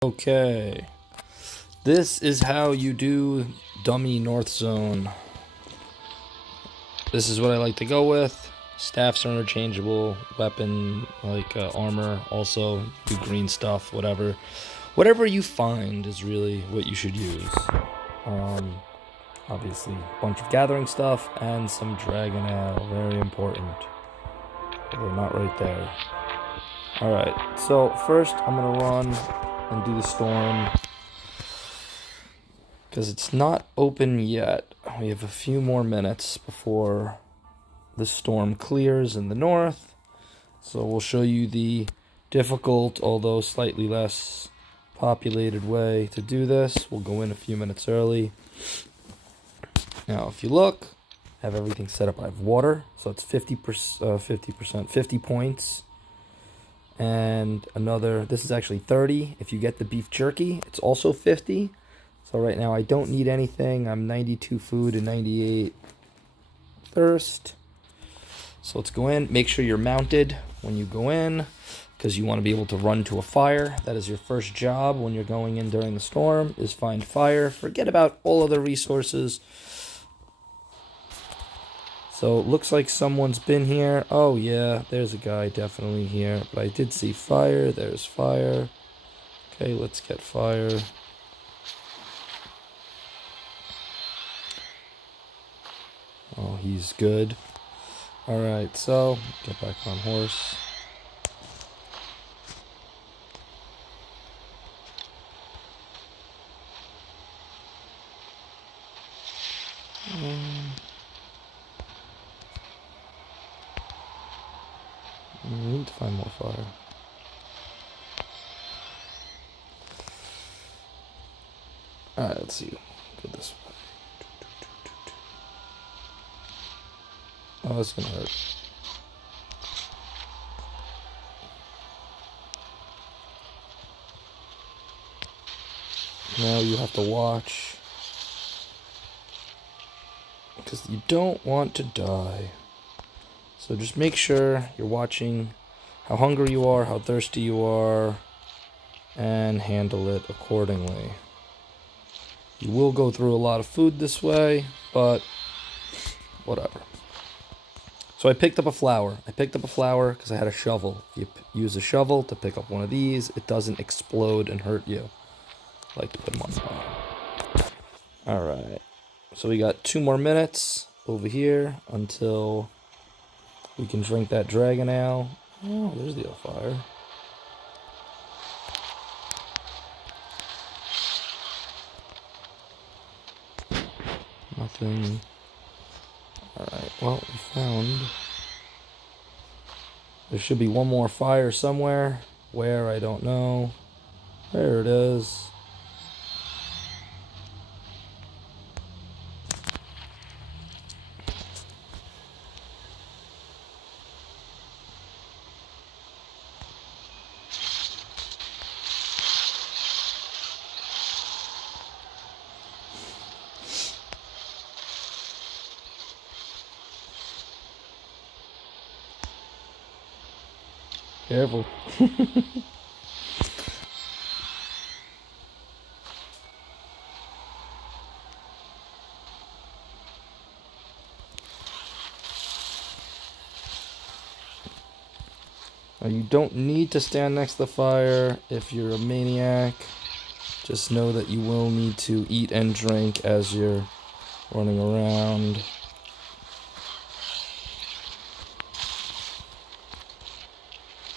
Okay, this is how you do dummy North Zone. This is what I like to go with. Staffs are interchangeable. Weapon, like armor, also do green stuff, whatever. Whatever you find is really what you should use. Obviously, a bunch of gathering stuff and some dragon ale, very important. Although not right there. Alright, so first I'm gonna run and do the storm. Because it's not open yet. We have a few more minutes before the storm clears in the north. So we'll show you the difficult, although slightly less populated way to do this. We'll go in a few minutes early. Now, if you look, I have everything set up. I have water, so it's 50 points. And another, this is actually 30. If you get the beef jerky, it's also 50. So right now I don't need anything. I'm 92 food and 98 thirst. So let's go in. Make sure you're mounted when you go in, because you want to be able to run to a fire. That is your first job when you're going in during the storm, is find fire. Forget about all other resources. So it looks like someone's been here. Oh yeah, there's a guy definitely here. But I did see fire. There's fire. Okay, let's get fire. Oh, he's good. Alright, so get back on horse. We need to find more fire. Alright, let's see. Go this way. Oh, that's gonna hurt. Now you have to watch, because you don't want to die. So just make sure you're watching how hungry you are, how thirsty you are, and handle it accordingly. You will go through a lot of food this way, but whatever. So I picked up a flower. I picked up a flower because I had a shovel. If you use a shovel to pick up one of these, it doesn't explode and hurt you. I like to put them on fire. Alright. So we got 2 more minutes over here until we can drink that dragon ale. Oh, there's the fire. Nothing. Alright, well, we found... There should be one more fire somewhere. Where, I don't know. There it is. Careful. Now, you don't need to stand next to the fire if you're a maniac. Just know that you will need to eat and drink as you're running around.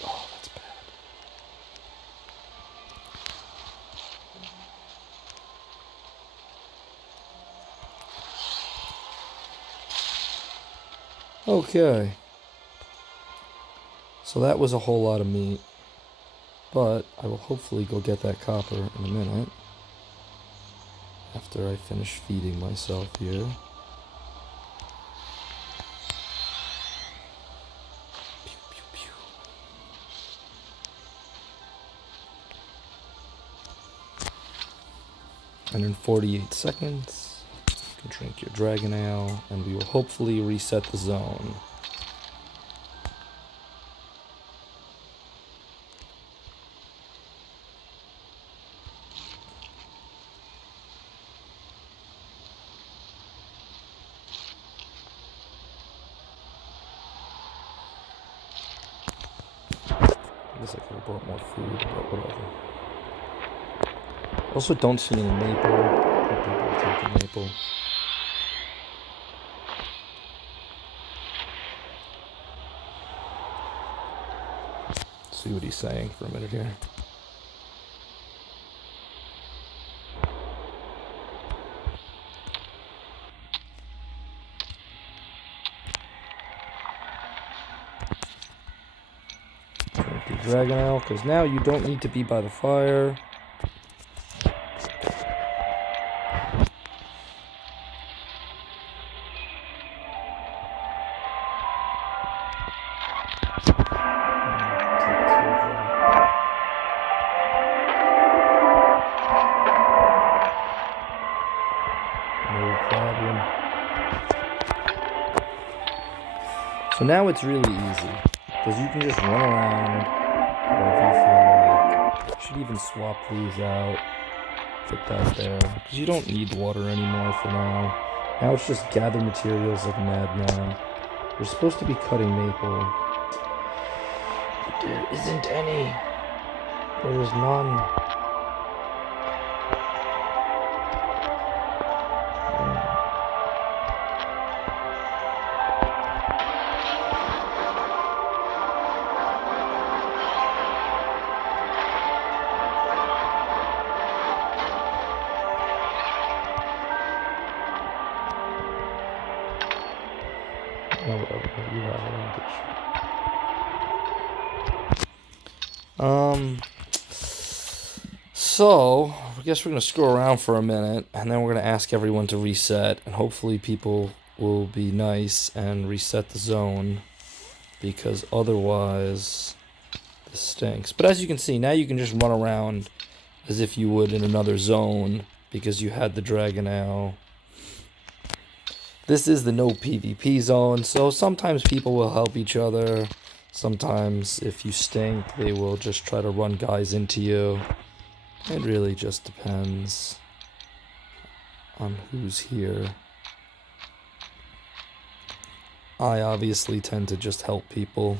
Oh, that's bad. Okay. So that was a whole lot of meat. But I will hopefully go get that copper in a minute. After I finish feeding myself here. Pew, pew, pew. And in 48 seconds, you can drink your dragon ale, and we will hopefully reset the zone. guess I could have brought more food, but whatever. Also, don't see any maple. I think people will take the maple. See what he's saying for a minute here. The dragon ale, because now you don't need to be by the fire. No problem. So now it's really easy, because you can just run around however you feel like. Should even swap these out. Put that there, because you don't need water anymore for now. Now it's just gather materials like a madman. We're supposed to be cutting maple. But there isn't any. There is none. Oh, whatever. You have language. So, I guess we're going to screw around for a minute, and then we're going to ask everyone to reset, and hopefully people will be nice and reset the zone, because otherwise this stinks. But as you can see, now you can just run around as if you would in another zone, because you had the dragon ale. This is the no PvP zone, so sometimes people will help each other. Sometimes, if you stink, they will just try to run guys into you. It really just depends on who's here. I obviously tend to just help people.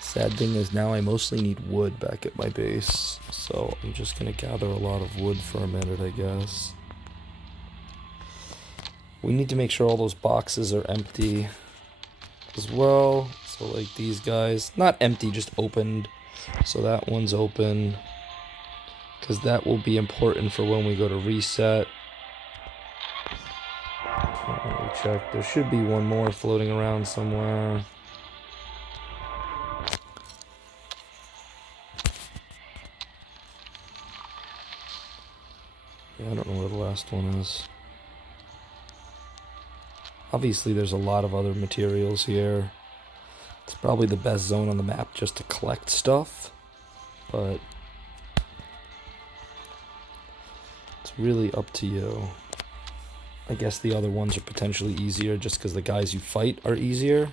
Sad thing is now I mostly need wood back at my base, so I'm just gonna gather a lot of wood for a minute, I guess. We need to make sure all those boxes are empty as well. So like these guys, not empty, just opened. So that one's open, because that will be important for when we go to reset. Let me check. There should be one more floating around somewhere. Yeah, I don't know where the last one is. Obviously, there's a lot of other materials here. It's probably the best zone on the map just to collect stuff, but it's really up to you. I guess the other ones are potentially easier just because the guys you fight are easier.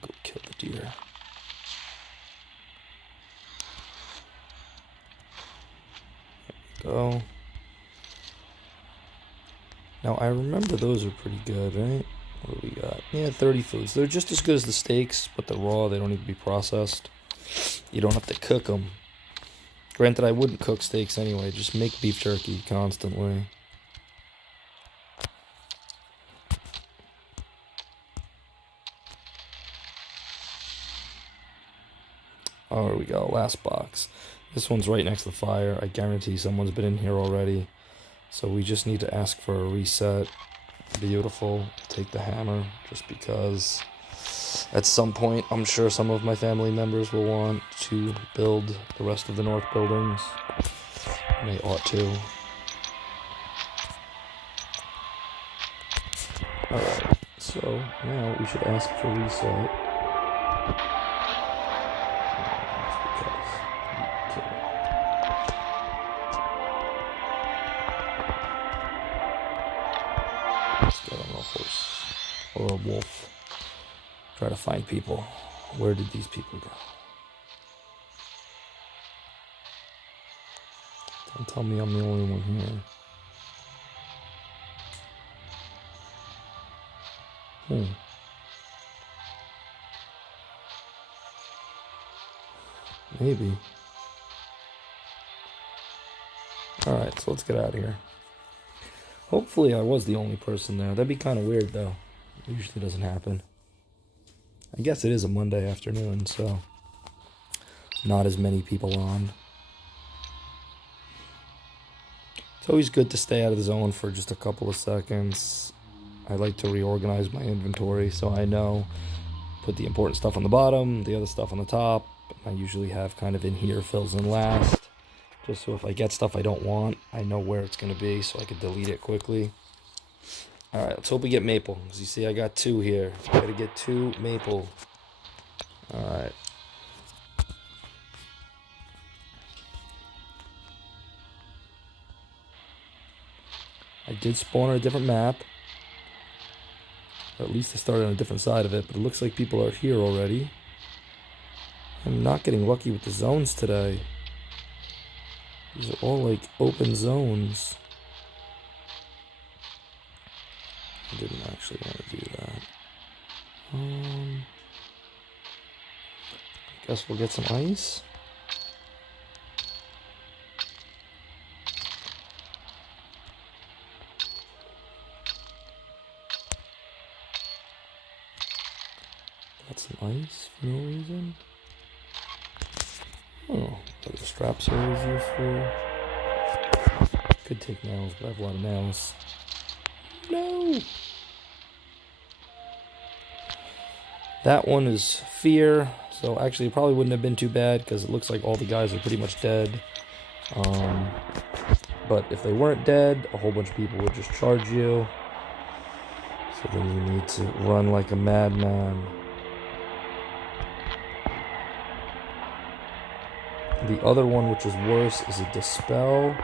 Go kill the deer. There we go. Now I remember those are pretty good, right? What do we got? Yeah, 30 foods. They're just as good as the steaks, but they're raw. They don't need to be processed. You don't have to cook them. Granted, I wouldn't cook steaks anyway. Just make beef jerky constantly. Oh, here we go. Last box. This one's right next to the fire. I guarantee someone's been in here already. So we just need to ask for a reset. Beautiful. Take the hammer just because at some point I'm sure some of my family members will want to build the rest of the north buildings. And they ought to. Alright, so now we should ask for reset. Let's get on a horse or a wolf. Try to find people. Where did these people go? Don't tell me I'm the only one here. Maybe. Alright, so let's get out of here. Hopefully I was the only person there. That'd be kind of weird, though. It usually doesn't happen. I guess it is a Monday afternoon, so not as many people on. It's always good to stay out of the zone for just a couple of seconds. I like to reorganize my inventory so I know. Put the important stuff on the bottom, the other stuff on the top. I usually have kind of in here fills in last. Just so if I get stuff I don't want, I know where it's going to be so I can delete it quickly. Alright, let's hope we get maple. As you see, I got 2 here. I gotta get 2 maple. Alright. I did spawn on a different map. Or at least I started on a different side of it, but it looks like people are here already. I'm not getting lucky with the zones today. These are all like open zones. I didn't actually want to do that. I guess we'll get some ice. Got some ice for no reason. Oh, the straps are always useful. Could take nails, but I have a lot of nails. No! That one is fear, so actually it probably wouldn't have been too bad because it looks like all the guys are pretty much dead. But if they weren't dead, a whole bunch of people would just charge you. So then you need to run like a madman. The other one, which is worse, is a dispel,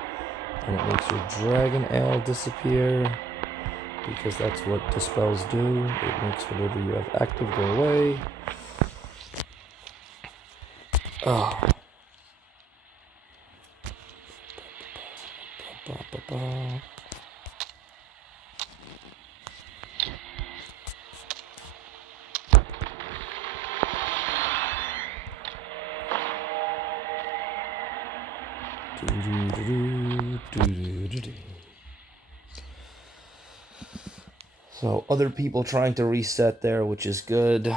and it makes your dragon ale disappear, because that's what dispels do. It makes whatever you have active go away. Oh. So other people trying to reset there, which is good.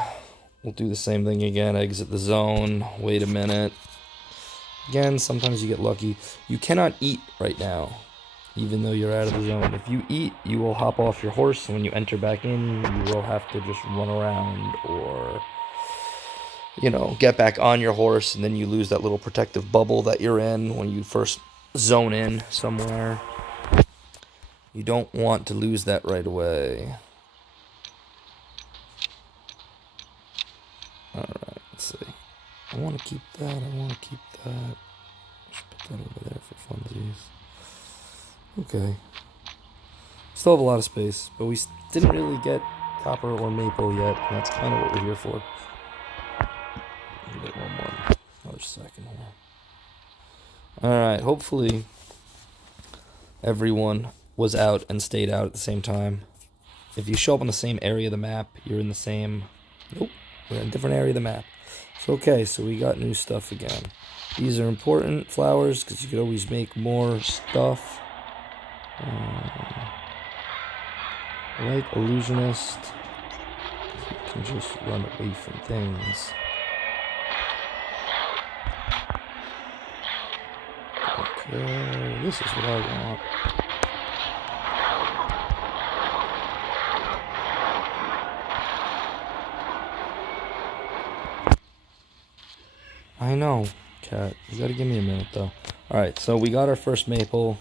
We'll do the same thing again. Exit the zone. Wait a minute. Again, sometimes you get lucky. You cannot eat right now, even though you're out of the zone. If you eat, you will hop off your horse. And when you enter back in, you will have to just run around or, you know, get back on your horse. And then you lose that little protective bubble that you're in when you first zone in somewhere. You don't want to lose that right away. Alright, let's see. I want to keep that. Just put that over there for funsies. Okay. Still have a lot of space, but we didn't really get copper or maple yet, and that's kind of what we're here for. Give it another second here. Alright, hopefully everyone was out and stayed out at the same time. If you show up on the same area of the map, you're in the same... Nope, we're in a different area of the map. So okay, so we got new stuff again. These are important flowers because you could always make more stuff. I like illusionist because you can just run away from things. Okay, this is what I want. I know, cat. You gotta give me a minute, though. Alright, so we got our first maple.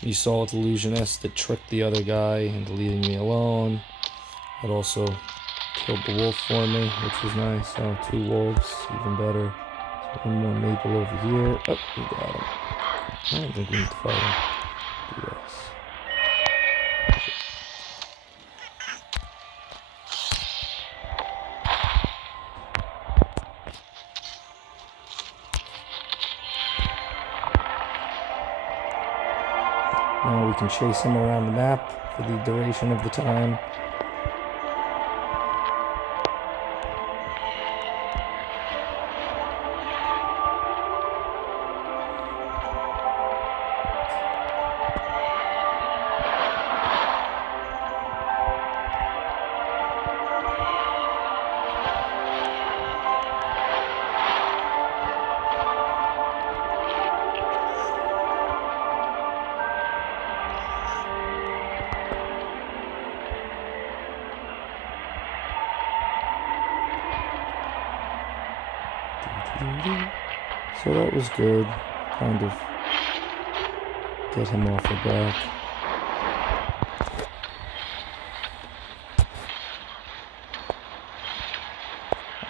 You saw with Illusionist, it tricked the other guy into leaving me alone. It also killed the wolf for me, which was nice. So 2 wolves, even better. So 1 more maple over here. Oh, we got him. I don't think we need to fight him. Do this. Now we can chase him around the map for the duration of the time. So that was good. Kind of get him off the back.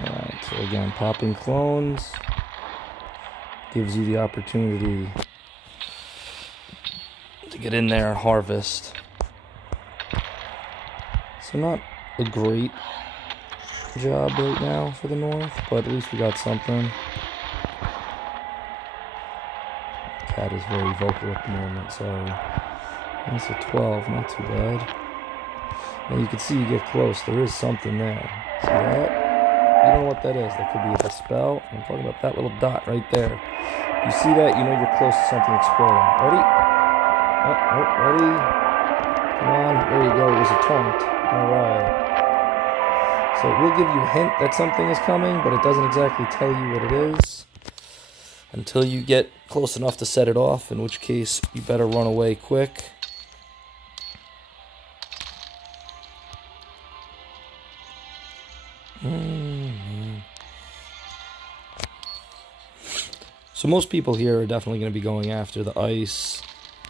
Alright, so again, popping clones gives you the opportunity to get in there and harvest. So not a great job right now for the North, but at least we got something. Cat is very vocal at the moment, so that's a 12, not too bad. And you can see you get close, there is something there. See that? You don't know what that is. That could be a spell. I'm talking about that little dot right there. You see that, you know you're close to something exploding. Ready? Oh, ready? Come on, there you go, it was a taunt. Alright. So it will give you a hint that something is coming, but it doesn't exactly tell you what it is until you get close enough to set it off, in which case you better run away quick. So most people here are definitely going to be going after the ice,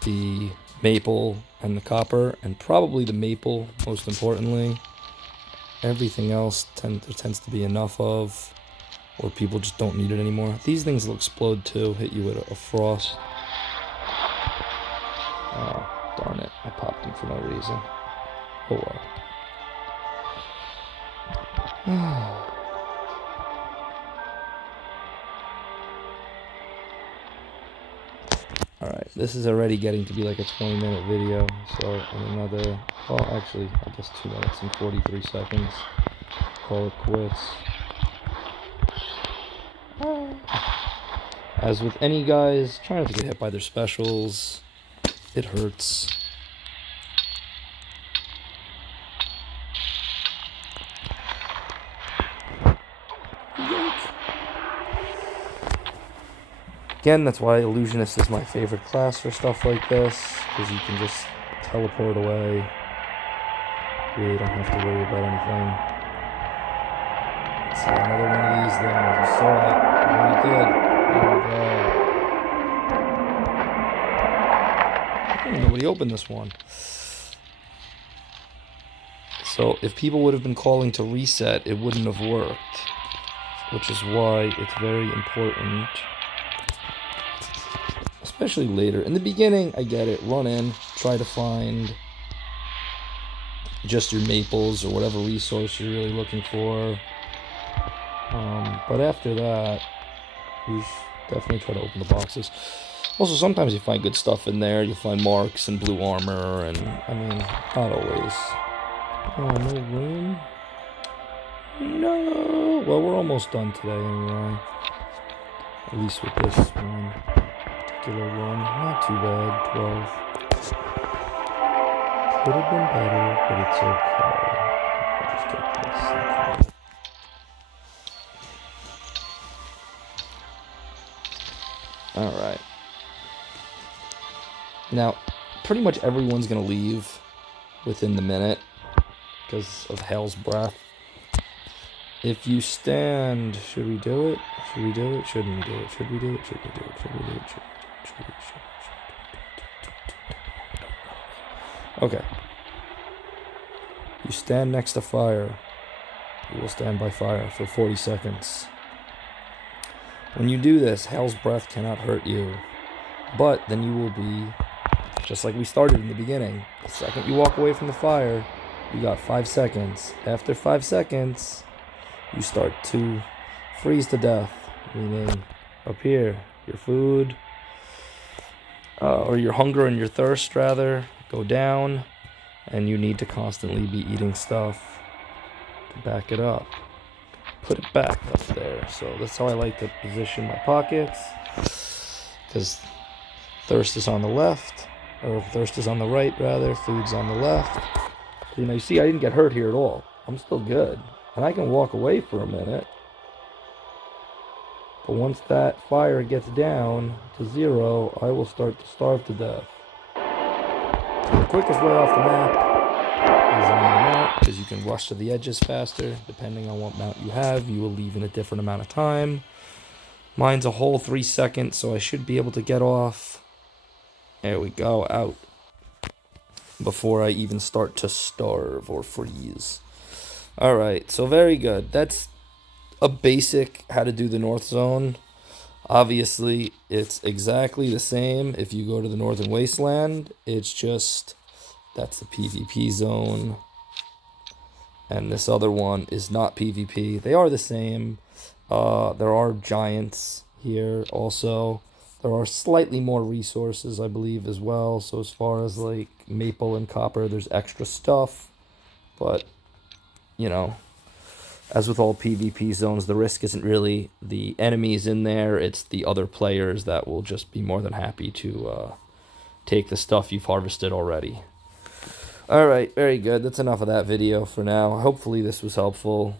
the maple, and the copper, and probably the maple most importantly. Everything else there tends to be enough of, or people just don't need it anymore. These things will explode too, hit you with a frost. Oh, darn it, I popped them for no reason. Oh well. Alright, this is already getting to be like a 20-minute video, so in another, well actually, I guess 2 minutes and 43 seconds, call it quits. As with any guys, try not to get hit by their specials, it hurts. Again, that's why Illusionist is my favorite class for stuff like this, because you can just teleport away. Really don't have to worry about anything. Let's see, another one of these things. You saw it. You already did. There we go. Nobody opened this one. So if people would have been calling to reset, it wouldn't have worked. Which is why it's very important. Especially later. In the beginning, I get it. Run in, try to find just your maples or whatever resource you're really looking for. But after that, you should definitely try to open the boxes. Also, sometimes you find good stuff in there. You find marks and blue armor, and I mean, not always. Oh, no room? No! Well, we're almost done today anyway. At least with this one. Particular one. Not too bad. 12. Could have been better, but it's okay. I'll just take this. Okay. Alright. Now, pretty much everyone's going to leave within the minute because of Hell's Breath. If you stand, should we do it? Should we do it? Shouldn't we do it? Should we do it? Should we do it? Should we do it? Should we do it? Okay. You stand next to fire. You will stand by fire for 40 seconds. When you do this, Hell's Breath cannot hurt you. But then you will be, just like we started in the beginning. The second you walk away from the fire, you got 5 seconds. After 5 seconds, you start to freeze to death. Meaning, up here, your food, or your hunger and your thirst rather go down, and you need to constantly be eating stuff to back it up. Put it back up there. So that's how I like to position my pockets, because thirst is on the left, or thirst is on the right rather, food's on the left. You know, you see I didn't get hurt here at all. I'm still good, and I can walk away for a minute. But once that fire gets down to 0, I will start to starve to death. The quickest way off the map is on my mount, because you can rush to the edges faster. Depending on what mount you have, you will leave in a different amount of time. Mine's a whole 3 seconds, so I should be able to get off. There we go, out. Before I even start to starve or freeze. Alright, so very good. That's a basic how to do the North Zone. Obviously, it's exactly the same if you go to the Northern Wasteland. It's just, that's the PvP zone. And this other one is not PvP. They are the same. There are giants here also. There are slightly more resources, I believe, as well. So as far as like maple and copper, there's extra stuff. But, you know, as with all PvP zones, the risk isn't really the enemies in there. It's the other players that will just be more than happy to take the stuff you've harvested already. Alright, very good. That's enough of that video for now. Hopefully this was helpful.